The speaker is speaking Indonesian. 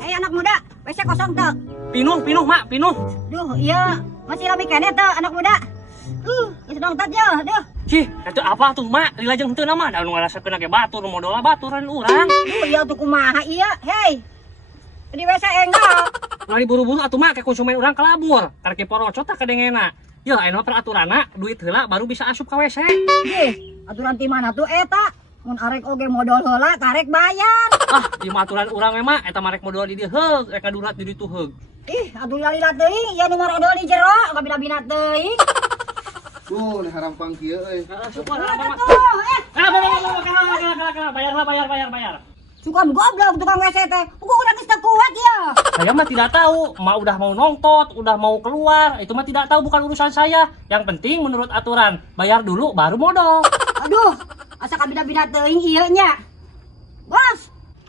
Hei anak muda, WC kosong tuh. Pinuh mak, pinuh. Duh, iya masih rame kene tuh anak muda. Itu dong tatnya, aduh. Cih, itu apa tuh mak? Dilajeng teu nama da nu ngarasakeun ge batur modal baturan urang. Duh, iya tuh kumaha iya. Hei. Di WC enggak. Lari buru-buru atuh mak ke konsumen urang kelabur. Karek porocot tak kadengena. Ya, aya peraturanna duit heula baru bisa asup ka WC. Ih, aturan ti mana tuh eta? Mun arek oge modal heula karek bayar. Ah, di aturan urang mah eta marek modal di dieu heug, rek kadurat di ditu heug. Ih, atuh lila teuing, ya nu modal di jero, kabina-bina teuing. Tuh, nih harampang kieu euy. Syukur Atuh, bayar. Sukan goblok tukang WC teh. Gua udah geus teu kuat ya. Saya mah tidak tahu, emak udah mau nongtot, udah mau keluar, itu mah tidak tahu, bukan urusan saya. Yang penting menurut aturan, bayar dulu baru modal. Aduh, asa kabina-bina teuing ieu nya. Bos,